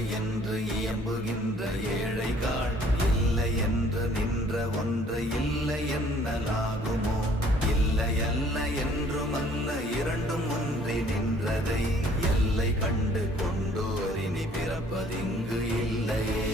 இல்லை என்று இயம்புகின்ற ஏழைகள், இல்லை என்று நின்ற ஒன்றை இல்லை என்னலாகுமோ? இல்லை அல்ல என்றும் அல்ல, இரண்டும் ஒன்றி நின்றதை எல்லை கண்டு கொண்டோர் இனி பிறப்பதிங்கு இல்லையே.